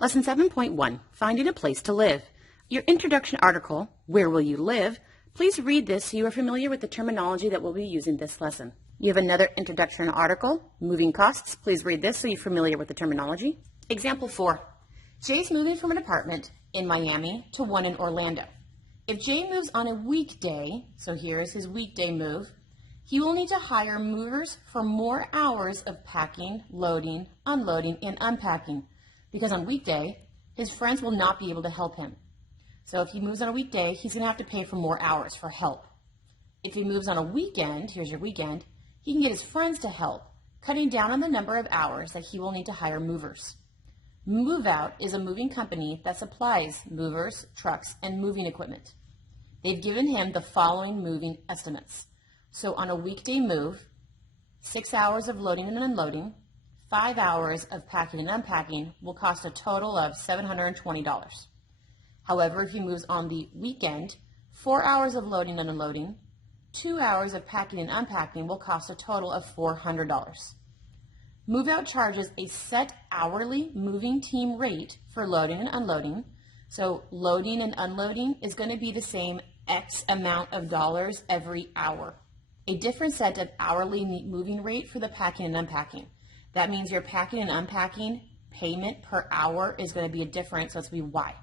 Lesson 7.1, Finding a Place to Live. Your introduction article, Where Will You Live? Please read this so you are familiar with the terminology that we'll be using this lesson. You have another introduction article, Moving Costs. Please read this so you're familiar with the terminology. Example 4. Jay's moving from an apartment in Miami to one in Orlando. If Jay moves on a weekday, so here's his weekday move, he will need to hire movers for more hours of packing, loading, unloading, and unpacking. Because on weekday, his friends will not be able to help him. So if he moves on a weekday, he's going to have to pay for more hours for help. If he moves on a weekend, here's your weekend, he can get his friends to help, cutting down on the number of hours that he will need to hire movers. Move Out is a moving company that supplies movers, trucks, and moving equipment. They've given him the following moving estimates. So on a weekday move, 6 hours of loading and unloading, 5 hours of packing and unpacking will cost a total of $720. However, if he moves on the weekend, 4 hours of loading and unloading, 2 hours of packing and unpacking will cost a total of $400. Move Out charges a set hourly moving team rate for loading and unloading. So loading and unloading is going to be the same X amount of dollars every hour. A different set of hourly moving rate for the packing and unpacking. That means your packing and unpacking payment per hour is going to be a different, so it's going to be Y.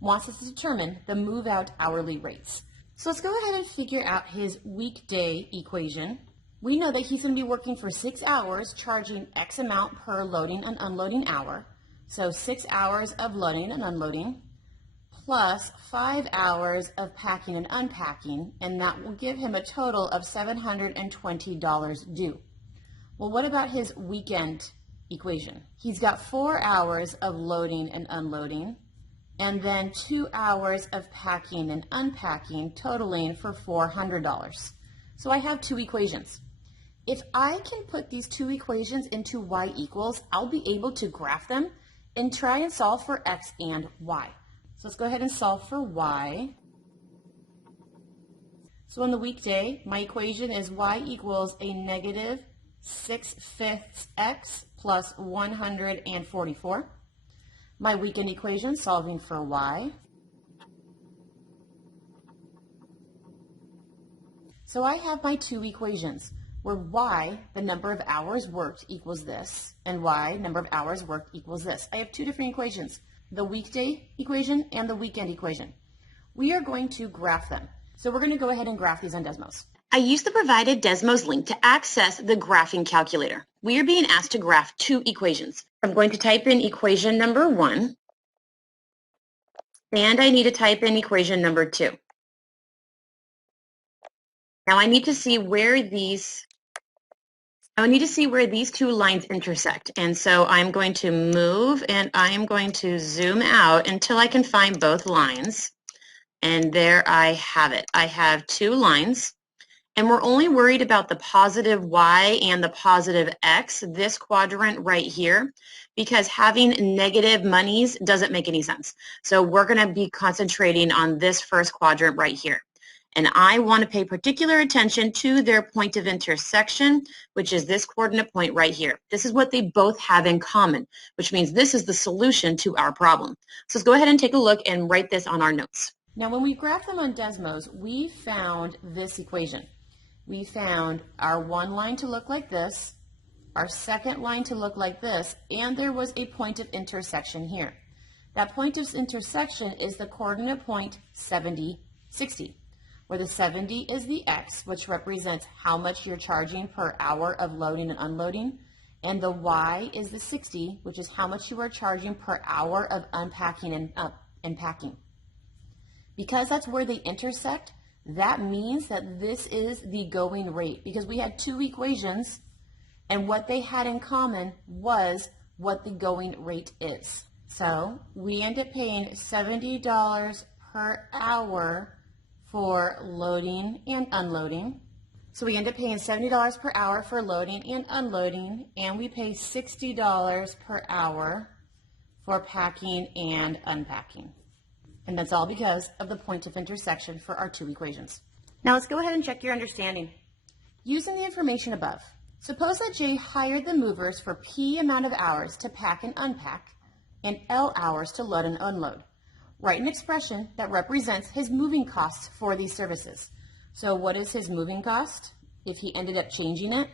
Wants us to determine the Move Out hourly rates. So let's go ahead and figure out his weekday equation. We know that he's going to be working for 6 hours, charging X amount per loading and unloading hour. So 6 hours of loading and unloading plus 5 hours of packing and unpacking, and that will give him a total of $720 due. Well, what about his weekend equation? He's got 4 hours of loading and unloading, and then 2 hours of packing and unpacking, totaling for $400. So I have two equations. If I can put these two equations into y equals, I'll be able to graph them and try and solve for x and y. So let's go ahead and solve for y. So on the weekday, my equation is y equals a negative 6/5 x plus 144. My weekend equation, solving for y. So I have my two equations where y, the number of hours worked, equals this, and y, number of hours worked, equals this. I have two different equations, the weekday equation and the weekend equation. We are going to graph them. So we're going to go ahead and graph these on Desmos. I used the provided Desmos link to access the graphing calculator. We are being asked to graph two equations. I'm going to type in equation number 1, and I need to type in equation number 2. Now I need to see where these two lines intersect. And so I'm going to move and I am going to zoom out until I can find both lines. And there I have it. I have two lines. And we're only worried about the positive y and the positive x, this quadrant right here, because having negative monies doesn't make any sense. So we're going to be concentrating on this first quadrant right here. And I want to pay particular attention to their point of intersection, which is this coordinate point right here. This is what they both have in common, which means this is the solution to our problem. So let's go ahead and take a look and write this on our notes. Now when we graph them on Desmos, we found this equation. We found our one line to look like this, our second line to look like this, and there was a point of intersection here. That point of intersection is the coordinate point 70, 60, where the 70 is the x, which represents how much you're charging per hour of loading and unloading, and the y is the 60, which is how much you are charging per hour of unpacking and packing. Because that's where they intersect, that means that this is the going rate, because we had two equations and what they had in common was what the going rate is. So we end up paying $70 per hour for loading and unloading. So we end up paying $70 per hour for loading and unloading, and we pay $60 per hour for packing and unpacking. And that's all because of the point of intersection for our two equations. Now let's go ahead and check your understanding. Using the information above, suppose that Jay hired the movers for P amount of hours to pack and unpack, and L hours to load and unload. Write an expression that represents his moving costs for these services. So what is his moving cost if he ended up changing it?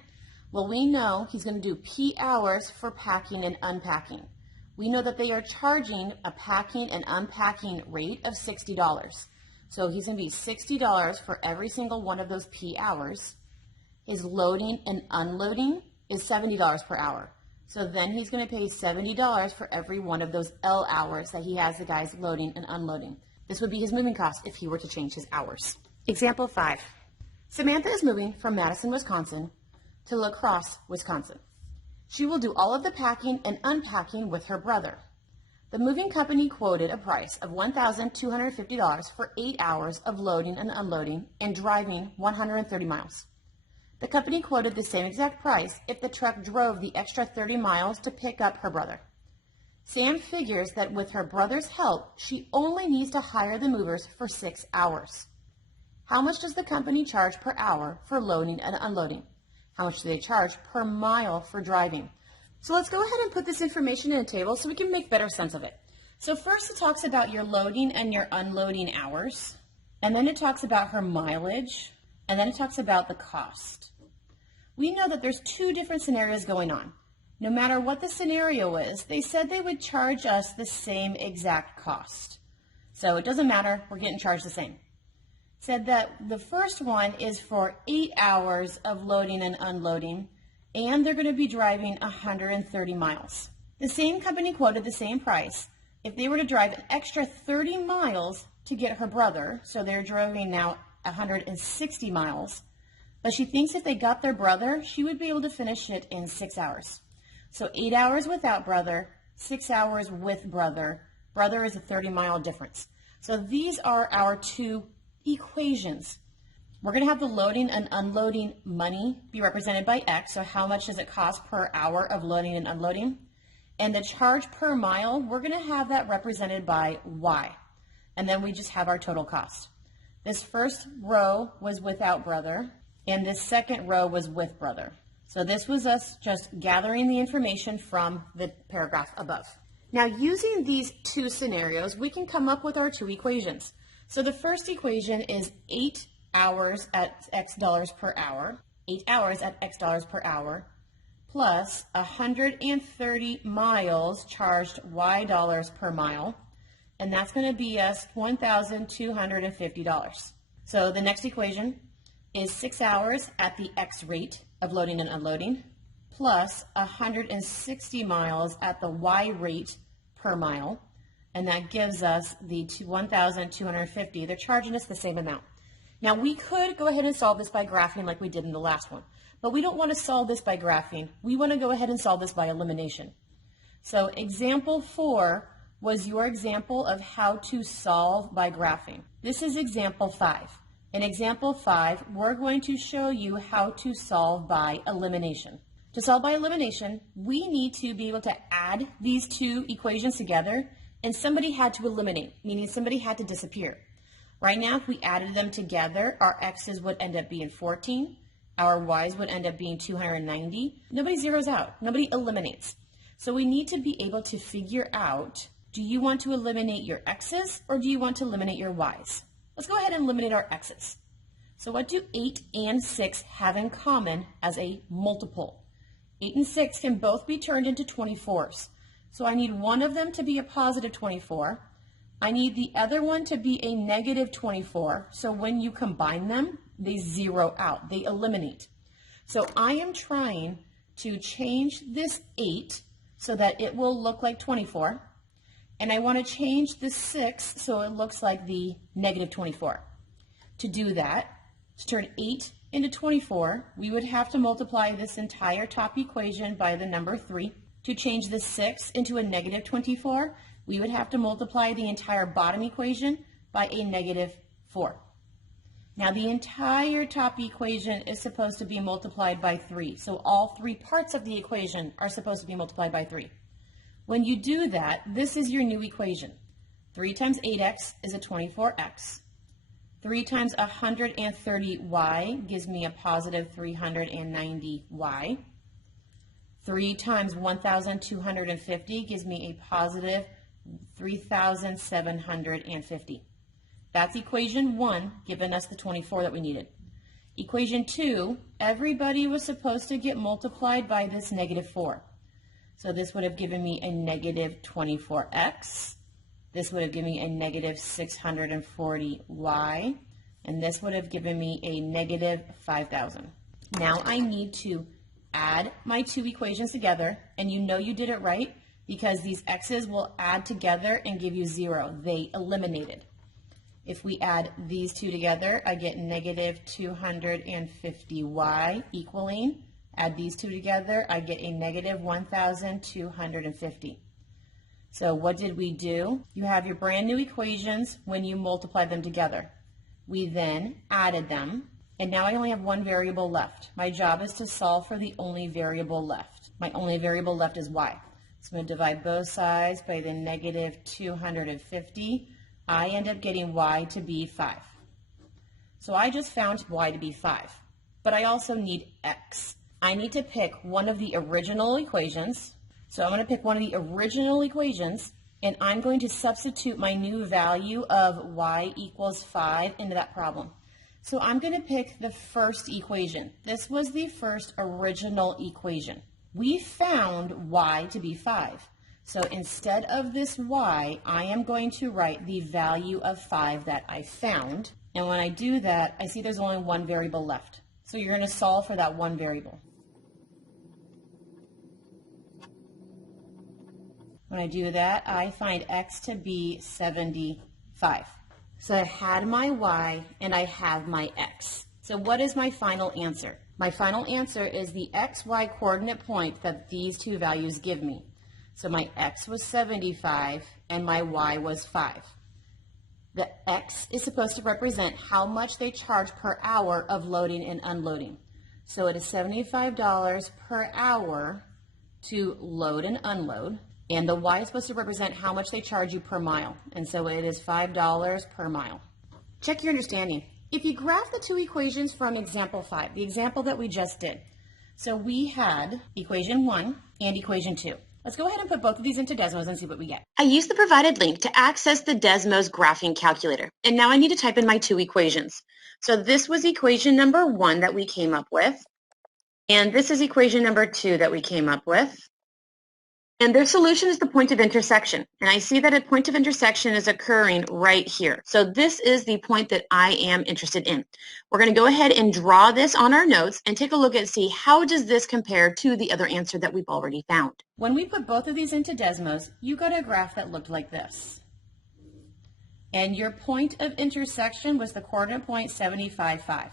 Well, we know he's going to do P hours for packing and unpacking. We know that they are charging a packing and unpacking rate of $60. So he's going to be $60 for every single one of those P hours. His loading and unloading is $70 per hour. So then he's going to pay $70 for every one of those L hours that he has the guys loading and unloading. This would be his moving cost if he were to change his hours. Example 5. Samantha is moving from Madison, Wisconsin to La Crosse, Wisconsin. She will do all of the packing and unpacking with her brother. The moving company quoted a price of $1,250 for 8 hours of loading and unloading and driving 130 miles. The company quoted the same exact price if the truck drove the extra 30 miles to pick up her brother. Sam figures that with her brother's help, she only needs to hire the movers for 6 hours. How much does the company charge per hour for loading and unloading? How much do they charge per mile for driving? So let's go ahead and put this information in a table so we can make better sense of it. So first it talks about your loading and your unloading hours, and then it talks about her mileage, and then it talks about the cost. We know that there's 2 different scenarios going on. No matter what the scenario is, they said they would charge us the same exact cost. So it doesn't matter, we're getting charged the same. Said that the first one is for 8 hours of loading and unloading, and they're going to be driving 130 miles. The same company quoted the same price if they were to drive an extra 30 miles to get her brother, so they're driving now 160 miles, but she thinks if they got their brother, she would be able to finish it in 6 hours. So 8 hours without brother, 6 hours with brother. Brother is a 30-mile difference. So these are our 2 equations. We're going to have the loading and unloading money be represented by X, so how much does it cost per hour of loading and unloading? And the charge per mile, we're going to have that represented by Y. And then we just have our total cost. This first row was without brother, and this second row was with brother. So this was us just gathering the information from the paragraph above. Now using these 2 scenarios, we can come up with our 2 equations. So the first equation is 8 hours at X dollars per hour, 8 hours at X dollars per hour, plus 130 miles charged Y dollars per mile, and that's going to be us $1,250. So the next equation is 6 hours at the X rate of loading and unloading, plus 160 miles at the Y rate per mile, and that gives us the $1,250. They're charging us the same amount. Now we could go ahead and solve this by graphing like we did in the last one, but we don't want to solve this by graphing. We want to go ahead and solve this by elimination. So example 4 was your example of how to solve by graphing. This is example 5. In example 5, we're going to show you how to solve by elimination. To solve by elimination, we need to be able to add these 2 equations together, and somebody had to eliminate, meaning somebody had to disappear. Right now, if we added them together, our x's would end up being 14, our y's would end up being 290. Nobody zeroes out, nobody eliminates. So we need to be able to figure out, do you want to eliminate your x's or do you want to eliminate your y's? Let's go ahead and eliminate our x's. So what do 8 and 6 have in common as a multiple? 8 and 6 can both be turned into 24s. So I need one of them to be a positive 24. I need the other one to be a negative 24. So when you combine them, they zero out, they eliminate. So I am trying to change this 8 so that it will look like 24. And I want to change the 6 so it looks like the negative 24. To do that, to turn 8 into 24, we would have to multiply this entire top equation by the number 3. To change the 6 into a negative 24, we would have to multiply the entire bottom equation by a negative 4. Now the entire top equation is supposed to be multiplied by 3, so all 3 parts of the equation are supposed to be multiplied by 3. When you do that, this is your new equation. 3 times 8x is a 24x. 3 times 130y gives me a positive 390y. 3 times 1,250 gives me a positive 3,750. That's equation 1, giving us the 24 that we needed. Equation 2, everybody was supposed to get multiplied by this negative 4. So this would have given me a negative 24x. This would have given me a negative 640y. And this would have given me a negative 5,000. Now I need to add my two equations together, and you know you did it right because these x's will add together and give you 0. They eliminated. If we add these two together, I get negative 250y equaling. Add these two together, I get a negative 1,250. So what did we do? You have your brand new equations when you multiply them together. We then added them, and now I only have one variable left. My job is to solve for the only variable left. My only variable left is y. So I'm going to divide both sides by the negative 250. I end up getting y to be 5. So I just found y to be 5. But I also need x. I need to pick one of the original equations. So I'm going to pick one of the original equations, and I'm going to substitute my new value of y equals 5 into that problem. So I'm going to pick the first equation. This was the first original equation. We found y to be 5. So instead of this y, I am going to write the value of 5 that I found. And when I do that, I see there's only one variable left. So you're going to solve for that one variable. When I do that, I find x to be 75. So I had my y and I have my x. So what is my final answer? My final answer is the xy coordinate point that these two values give me. So my x was 75 and my y was 5. The x is supposed to represent how much they charge per hour of loading and unloading. So it is $75 per hour to load and unload. And the y is supposed to represent how much they charge you per mile. And so it is $5 per mile. Check your understanding. If you graph the two equations from example 5, the example that we just did. So we had equation 1 and equation 2. Let's go ahead and put both of these into Desmos and see what we get. I used the provided link to access the Desmos graphing calculator. And now I need to type in my two equations. So this was equation number 1 that we came up with. And this is equation number 2 that we came up with. And their solution is the point of intersection. And I see that a point of intersection is occurring right here. So this is the point that I am interested in. We're going to go ahead and draw this on our notes and take a look and see how does this compare to the other answer that we've already found. When we put both of these into Desmos, you got a graph that looked like this. And your point of intersection was the coordinate point 75, 5,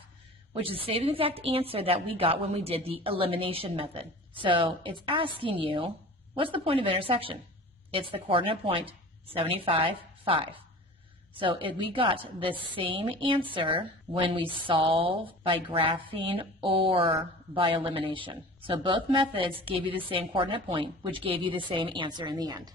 which is the same exact answer that we got when we did the elimination method. So it's asking you, what's the point of intersection? It's the coordinate point 75, 5. So we got the same answer when we solved by graphing or by elimination. So both methods gave you the same coordinate point, which gave you the same answer in the end.